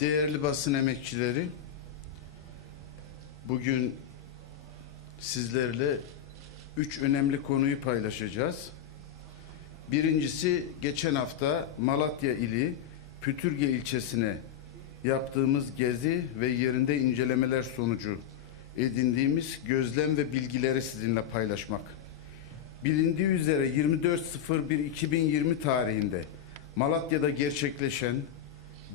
Değerli basın emekçileri, bugün sizlerle üç önemli konuyu paylaşacağız. Birincisi geçen hafta Malatya ili Pütürge ilçesine yaptığımız gezi ve yerinde incelemeler sonucu edindiğimiz gözlem ve bilgileri sizinle paylaşmak. Bilindiği üzere 24.01.2020 tarihinde Malatya'da gerçekleşen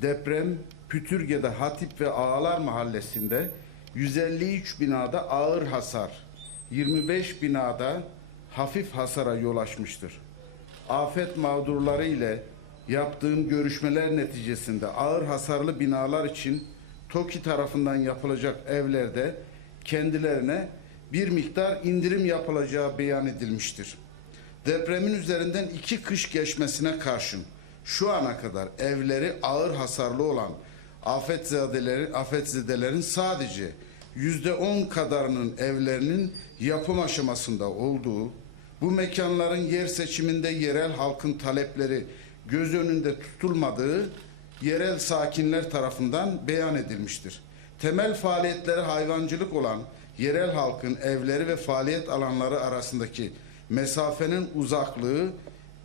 deprem Pütürge'de Hatip ve Ağalar mahallesinde 153 binada ağır hasar, 25 binada hafif hasara yol açmıştır. Afet mağdurları ile yaptığım görüşmeler neticesinde ağır hasarlı binalar için TOKİ tarafından yapılacak evlerde kendilerine bir miktar indirim yapılacağı beyan edilmiştir. Depremin üzerinden iki kış geçmesine karşın şu ana kadar evleri ağır hasarlı olan afetzedelerin, afetzedelerin sadece yüzde on kadarının evlerinin yapım aşamasında olduğu, bu mekanların yer seçiminde yerel halkın talepleri göz önünde tutulmadığı yerel sakinler tarafından beyan edilmiştir. Temel faaliyetleri hayvancılık olan yerel halkın evleri ve faaliyet alanları arasındaki mesafenin uzaklığı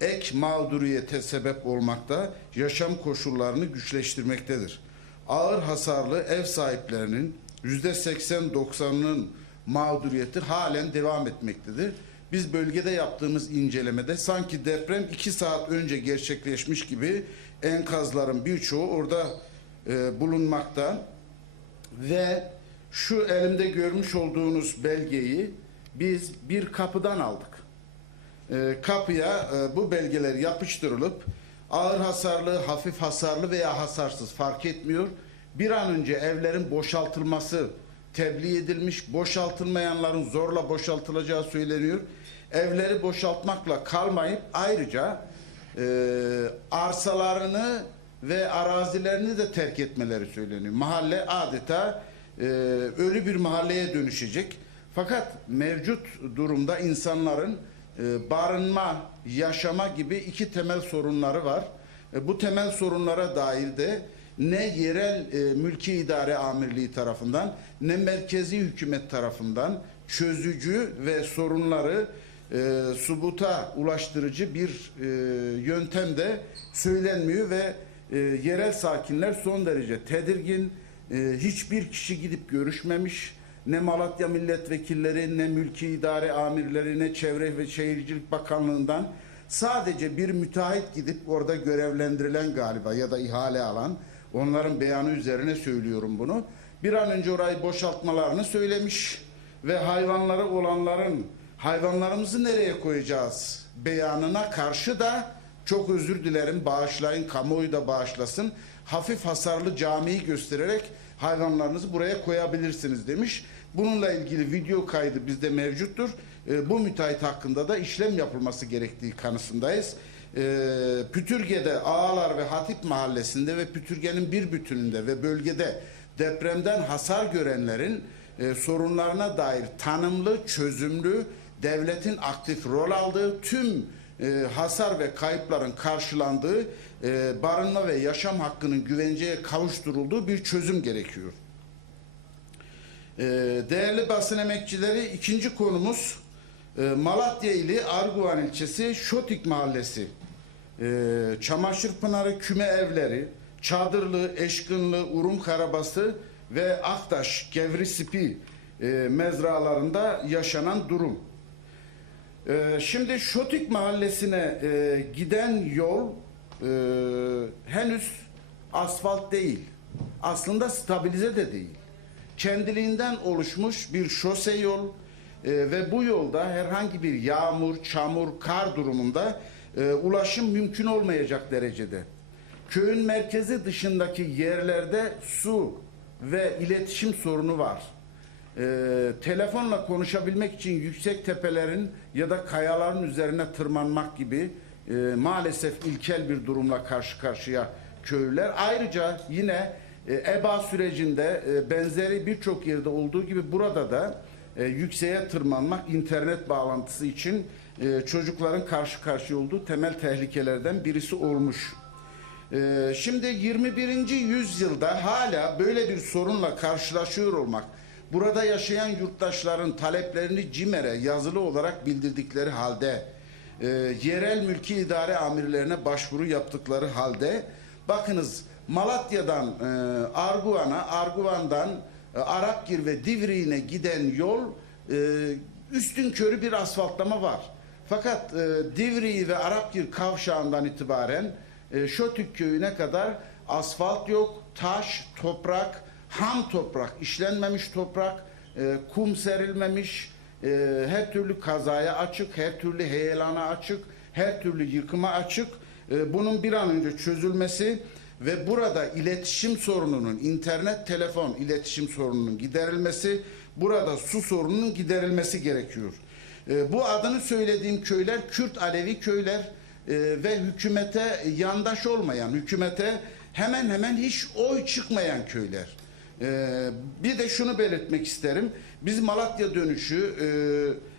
ek mağduriyete sebep olmakta, yaşam koşullarını güçleştirmektedir. Ağır hasarlı ev sahiplerinin yüzde 80-90'ının mağduriyeti halen devam etmektedir. Biz bölgede yaptığımız incelemede sanki deprem iki saat önce gerçekleşmiş gibi enkazların birçoğu orada e, bulunmakta ve şu elimde görmüş olduğunuz belgeyi biz bir kapıdan aldık. E, kapıya e, bu belgeler yapıştırılıp ağır hasarlı, hafif hasarlı veya hasarsız fark etmiyor. Bir an önce evlerin boşaltılması tebliğ edilmiş. Boşaltılmayanların zorla boşaltılacağı söyleniyor. Evleri boşaltmakla kalmayıp ayrıca e, arsalarını ve arazilerini de terk etmeleri söyleniyor. Mahalle adeta e, ölü bir mahalleye dönüşecek. Fakat mevcut durumda insanların e, barınma, yaşama gibi iki temel sorunları var. E, bu temel sorunlara dair de ne yerel e, mülki idare amirliği tarafından ne merkezi hükümet tarafından çözücü ve sorunları e, subuta ulaştırıcı bir e, yöntem de söylenmiyor ve e, yerel sakinler son derece tedirgin. E, hiçbir kişi gidip görüşmemiş. Ne Malatya milletvekilleri, ne mülki idare amirleri, ne Çevre ve Şehircilik Bakanlığı'ndan sadece bir müteahhit gidip orada görevlendirilen galiba ya da ihale alan onların beyanı üzerine söylüyorum bunu. Bir an önce orayı boşaltmalarını söylemiş ve hayvanları olanların hayvanlarımızı nereye koyacağız beyanına karşı da çok özür dilerim bağışlayın kamuoyu da bağışlasın hafif hasarlı camiyi göstererek hayvanlarınızı buraya koyabilirsiniz demiş. Bununla ilgili video kaydı bizde mevcuttur. E, bu müteahhit hakkında da işlem yapılması gerektiği kanısındayız. E, Pütürge'de Ağalar ve Hatip mahallesinde ve Pütürge'nin bir bütününde ve bölgede depremden hasar görenlerin e, sorunlarına dair tanımlı, çözümlü, devletin aktif rol aldığı tüm e, hasar ve kayıpların karşılandığı e, barınma ve yaşam hakkının güvenceye kavuşturulduğu bir çözüm gerekiyor. E, değerli basın emekçileri ikinci konumuz e, Malatya ili Arguvan ilçesi Şotik mahallesi. E, Çamaşırpınarı küme evleri, Çadırlı, Eşkınlı, Urum Karabası ve Aktaş, Gevrisipi e, mezralarında yaşanan durum. Ee, şimdi Şotik mahallesine e, giden yol e, henüz asfalt değil. Aslında stabilize de değil. Kendiliğinden oluşmuş bir şose yol e, ve bu yolda herhangi bir yağmur, çamur, kar durumunda e, ulaşım mümkün olmayacak derecede. Köyün merkezi dışındaki yerlerde su ve iletişim sorunu var e, telefonla konuşabilmek için yüksek tepelerin ya da kayaların üzerine tırmanmak gibi e, maalesef ilkel bir durumla karşı karşıya köylüler. Ayrıca yine e, EBA sürecinde e, benzeri birçok yerde olduğu gibi burada da e, yükseğe tırmanmak internet bağlantısı için e, çocukların karşı karşıya olduğu temel tehlikelerden birisi olmuş. Ee, şimdi 21. yüzyılda hala böyle bir sorunla karşılaşıyor olmak, burada yaşayan yurttaşların taleplerini CİMER'e yazılı olarak bildirdikleri halde, e, yerel mülki idare amirlerine başvuru yaptıkları halde, bakınız Malatya'dan e, Arguvan'a, Arguvan'dan e, Arapgir ve Divriğine giden yol e, üstün körü bir asfaltlama var. Fakat e, Divriği ve Arapgir kavşağından itibaren e, Şotük köyüne kadar asfalt yok, taş, toprak, ham toprak, işlenmemiş toprak, e, kum serilmemiş, e, her türlü kazaya açık, her türlü heyelana açık, her türlü yıkıma açık. E, bunun bir an önce çözülmesi ve burada iletişim sorununun, internet, telefon iletişim sorununun giderilmesi, burada su sorununun giderilmesi gerekiyor. E, bu adını söylediğim köyler Kürt Alevi köyler ve hükümete yandaş olmayan, hükümete hemen hemen hiç oy çıkmayan köyler. Bir de şunu belirtmek isterim. Biz Malatya dönüşü e,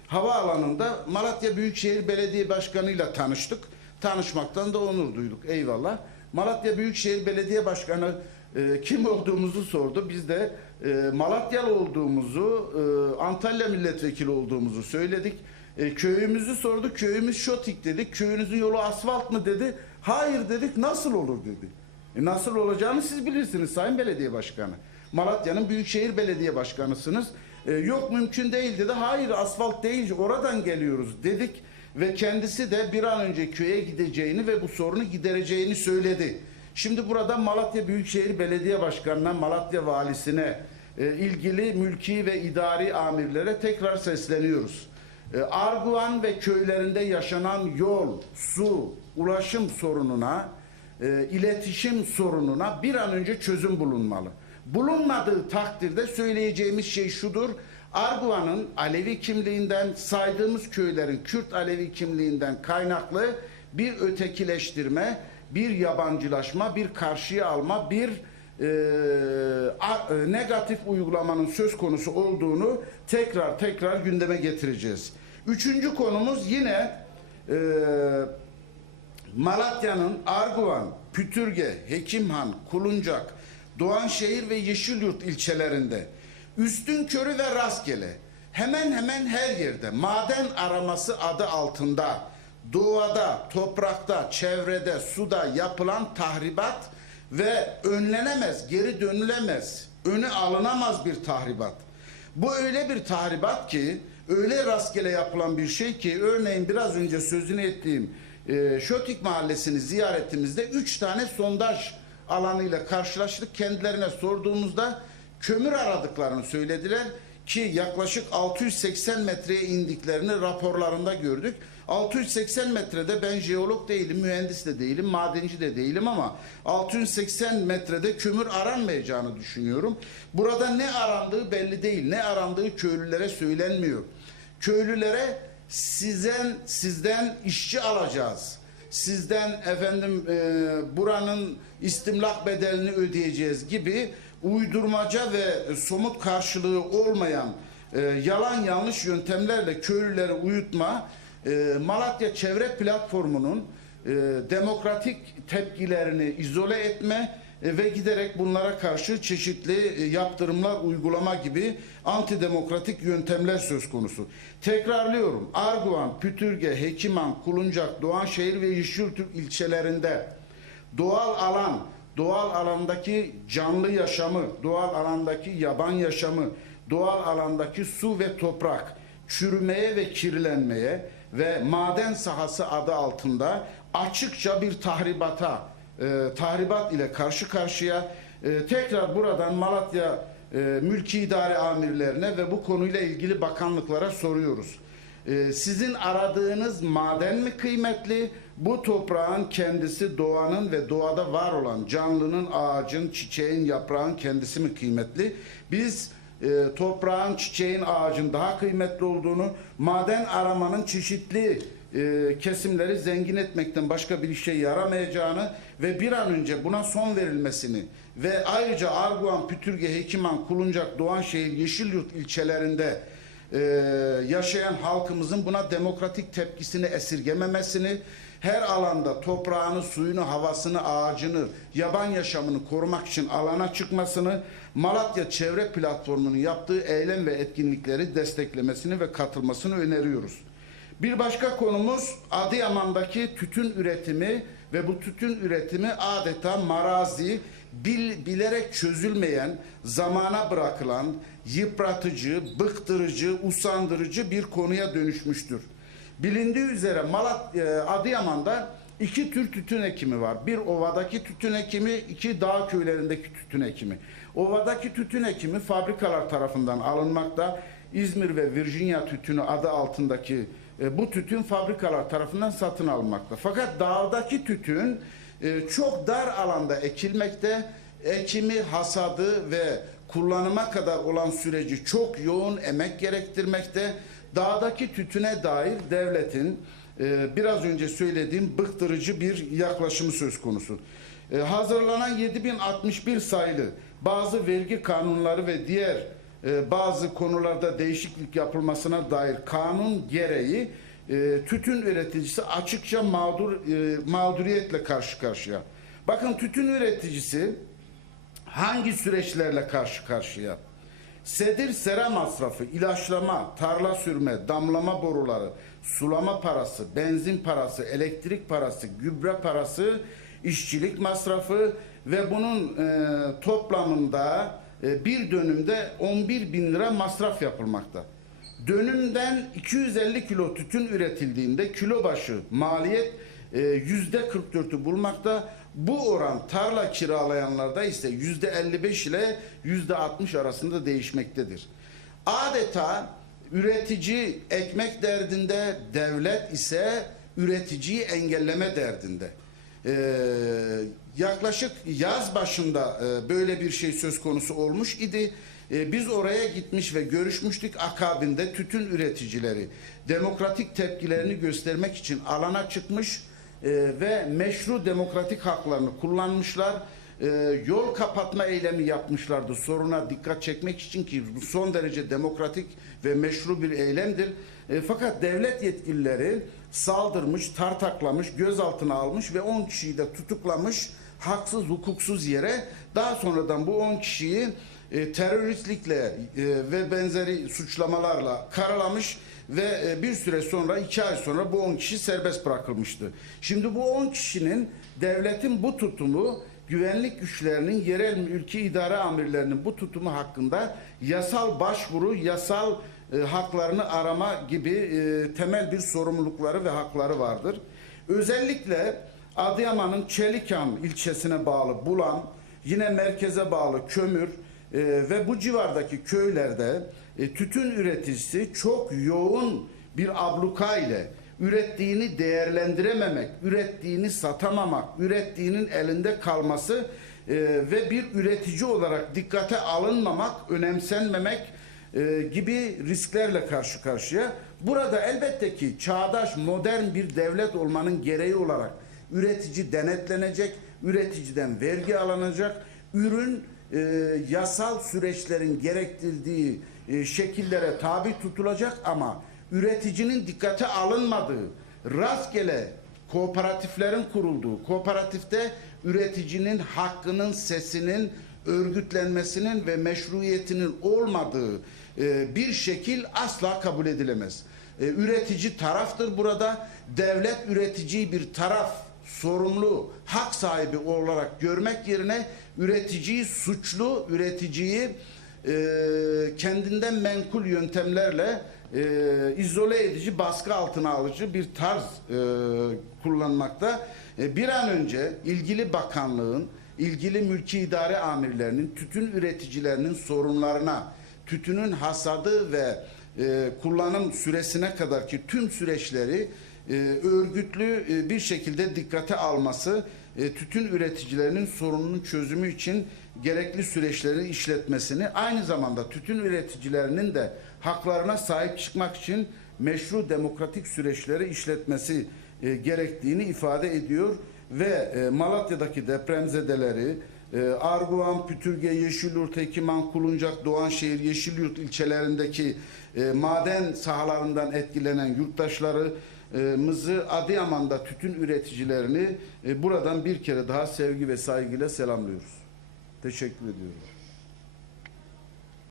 havaalanında Malatya Büyükşehir Belediye Başkanı ile tanıştık. Tanışmaktan da onur duyduk. Eyvallah. Malatya Büyükşehir Belediye Başkanı e, kim olduğumuzu sordu. Biz de e, Malatyalı olduğumuzu, e, Antalya milletvekili olduğumuzu söyledik. E, köyümüzü sordu. Köyümüz Şotik dedik. Köyünüzün yolu asfalt mı dedi. Hayır dedik. Nasıl olur dedi. E, nasıl olacağını siz bilirsiniz Sayın Belediye Başkanı. Malatya'nın Büyükşehir Belediye Başkanısınız. E, yok mümkün değil dedi. Hayır asfalt değil oradan geliyoruz dedik. Ve kendisi de bir an önce köye gideceğini ve bu sorunu gidereceğini söyledi. Şimdi burada Malatya Büyükşehir Belediye Başkanı'na, Malatya Valisi'ne, e, ilgili mülki ve idari amirlere tekrar sesleniyoruz. E, Arguvan ve köylerinde yaşanan yol, su, ulaşım sorununa, e, iletişim sorununa bir an önce çözüm bulunmalı. Bulunmadığı takdirde söyleyeceğimiz şey şudur. Arguvan'ın Alevi kimliğinden saydığımız köylerin Kürt Alevi kimliğinden kaynaklı bir ötekileştirme, bir yabancılaşma, bir karşıya alma, bir e, a- e, negatif uygulamanın söz konusu olduğunu tekrar tekrar gündeme getireceğiz. Üçüncü konumuz yine e, Malatya'nın Arguvan, Pütürge, Hekimhan, Kuluncak, Doğanşehir ve Yeşilyurt ilçelerinde. Üstün körü ve rastgele. Hemen hemen her yerde. Maden araması adı altında. Doğada, toprakta, çevrede, suda yapılan tahribat ve önlenemez, geri dönülemez, önü alınamaz bir tahribat. Bu öyle bir tahribat ki, öyle rastgele yapılan bir şey ki, örneğin biraz önce sözünü ettiğim e, Şötik Mahallesi'ni ziyaretimizde üç tane sondaj alanıyla karşılaştık. Kendilerine sorduğumuzda kömür aradıklarını söylediler ki yaklaşık 680 metreye indiklerini raporlarında gördük. 680 metrede ben jeolog değilim, mühendis de değilim, madenci de değilim ama 680 metrede kömür aranmayacağını düşünüyorum. Burada ne arandığı belli değil. Ne arandığı köylülere söylenmiyor. Köylülere sizden sizden işçi alacağız. Sizden efendim e, buranın istimlak bedelini ödeyeceğiz gibi uydurmaca ve somut karşılığı olmayan e, yalan yanlış yöntemlerle köylüleri uyutma e, Malatya Çevre Platformu'nun e, demokratik tepkilerini izole etme ve giderek bunlara karşı çeşitli e, yaptırımlar uygulama gibi antidemokratik yöntemler söz konusu. Tekrarlıyorum. Arguvan, Pütürge, Hekiman, Kuluncak, Doğanşehir ve Yeşiltürk ilçelerinde doğal alan, doğal alandaki canlı yaşamı, doğal alandaki yaban yaşamı, doğal alandaki su ve toprak çürümeye ve kirlenmeye ve maden sahası adı altında açıkça bir tahribata, e, tahribat ile karşı karşıya e, tekrar buradan Malatya e, mülki idare amirlerine ve bu konuyla ilgili bakanlıklara soruyoruz. E, sizin aradığınız maden mi kıymetli? Bu toprağın kendisi doğanın ve doğada var olan canlının, ağacın, çiçeğin, yaprağın kendisi mi kıymetli? Biz e, toprağın, çiçeğin, ağacın daha kıymetli olduğunu, maden aramanın çeşitli e, kesimleri zengin etmekten başka bir işe yaramayacağını ve bir an önce buna son verilmesini ve ayrıca Arguvan, Pütürge, Hekiman, Kuluncak, Doğanşehir, Yeşilyurt ilçelerinde e, yaşayan halkımızın buna demokratik tepkisini esirgememesini her alanda toprağını, suyunu, havasını, ağacını, yaban yaşamını korumak için alana çıkmasını, Malatya Çevre Platformu'nun yaptığı eylem ve etkinlikleri desteklemesini ve katılmasını öneriyoruz. Bir başka konumuz Adıyaman'daki tütün üretimi ve bu tütün üretimi adeta marazi, bil, bilerek çözülmeyen, zamana bırakılan, yıpratıcı, bıktırıcı, usandırıcı bir konuya dönüşmüştür. Bilindiği üzere Malat, e, Adıyaman'da iki tür tütün ekimi var. Bir ovadaki tütün ekimi, iki dağ köylerindeki tütün ekimi. Ovadaki tütün ekimi fabrikalar tarafından alınmakta. İzmir ve Virginia tütünü adı altındaki e, bu tütün fabrikalar tarafından satın alınmakta. Fakat dağdaki tütün e, çok dar alanda ekilmekte. Ekimi, hasadı ve kullanıma kadar olan süreci çok yoğun emek gerektirmekte. Dağdaki tütüne dair devletin e, biraz önce söylediğim bıktırıcı bir yaklaşımı söz konusu. Hazırlanan 7061 sayılı bazı vergi kanunları ve diğer e, bazı konularda değişiklik yapılmasına dair kanun gereği e, tütün üreticisi açıkça mağdur e, mağduriyetle karşı karşıya. Bakın tütün üreticisi hangi süreçlerle karşı karşıya? Sedir sera masrafı, ilaçlama, tarla sürme, damlama boruları, sulama parası, benzin parası, elektrik parası, gübre parası, işçilik masrafı ve bunun e, toplamında bir dönümde 11 bin lira masraf yapılmakta. Dönümden 250 kilo tütün üretildiğinde kilo başı maliyet e, yüzde 44'ü bulmakta. Bu oran tarla kiralayanlarda ise yüzde 55 ile yüzde 60 arasında değişmektedir. Adeta üretici ekmek derdinde, devlet ise üreticiyi engelleme derdinde. Ee, yaklaşık yaz başında e, böyle bir şey söz konusu olmuş idi. E, biz oraya gitmiş ve görüşmüştük. Akabinde tütün üreticileri demokratik tepkilerini göstermek için alana çıkmış e, ve meşru demokratik haklarını kullanmışlar. E, yol kapatma eylemi yapmışlardı soruna dikkat çekmek için ki bu son derece demokratik ve meşru bir eylemdir. E, fakat devlet yetkilileri saldırmış, tartaklamış, gözaltına almış ve 10 kişiyi de tutuklamış haksız, hukuksuz yere. Daha sonradan bu 10 kişiyi e, teröristlikle e, ve benzeri suçlamalarla karalamış ve e, bir süre sonra iki ay sonra bu 10 kişi serbest bırakılmıştı. Şimdi bu 10 kişinin devletin bu tutumu güvenlik güçlerinin yerel ülke idare amirlerinin bu tutumu hakkında yasal başvuru, yasal e, haklarını arama gibi e, temel bir sorumlulukları ve hakları vardır. Özellikle Adıyaman'ın Çelikan ilçesine bağlı Bulan, yine merkeze bağlı Kömür e, ve bu civardaki köylerde e, tütün üreticisi çok yoğun bir abluka ile ürettiğini değerlendirememek, ürettiğini satamamak, ürettiğinin elinde kalması e, ve bir üretici olarak dikkate alınmamak, önemsenmemek e, gibi risklerle karşı karşıya. Burada elbette ki çağdaş, modern bir devlet olmanın gereği olarak üretici denetlenecek, üreticiden vergi alınacak, ürün e, yasal süreçlerin gerektirdiği e, şekillere tabi tutulacak ama üreticinin dikkate alınmadığı, rastgele kooperatiflerin kurulduğu, kooperatifte üreticinin hakkının, sesinin örgütlenmesinin ve meşruiyetinin olmadığı e, bir şekil asla kabul edilemez. E, üretici taraftır burada. Devlet üreticiyi bir taraf, sorumlu, hak sahibi olarak görmek yerine üreticiyi suçlu, üreticiyi e, kendinden menkul yöntemlerle e, izole edici, baskı altına alıcı bir tarz e, kullanmakta. E, bir an önce ilgili bakanlığın, ilgili mülki idare amirlerinin, tütün üreticilerinin sorunlarına, tütünün hasadı ve e, kullanım süresine kadar ki tüm süreçleri e, örgütlü e, bir şekilde dikkate alması, e, tütün üreticilerinin sorununun çözümü için gerekli süreçleri işletmesini, aynı zamanda tütün üreticilerinin de haklarına sahip çıkmak için meşru demokratik süreçleri işletmesi e, gerektiğini ifade ediyor ve e, Malatya'daki depremzedeleri, e, Arguvan, Pütürge, Yeşilyurt, Ekiman, Kuluncak, Doğanşehir, Yeşilyurt ilçelerindeki e, maden sahalarından etkilenen yurttaşları mızı Adıyaman'da tütün üreticilerini e, buradan bir kere daha sevgi ve saygıyla selamlıyoruz. Teşekkür ediyorum.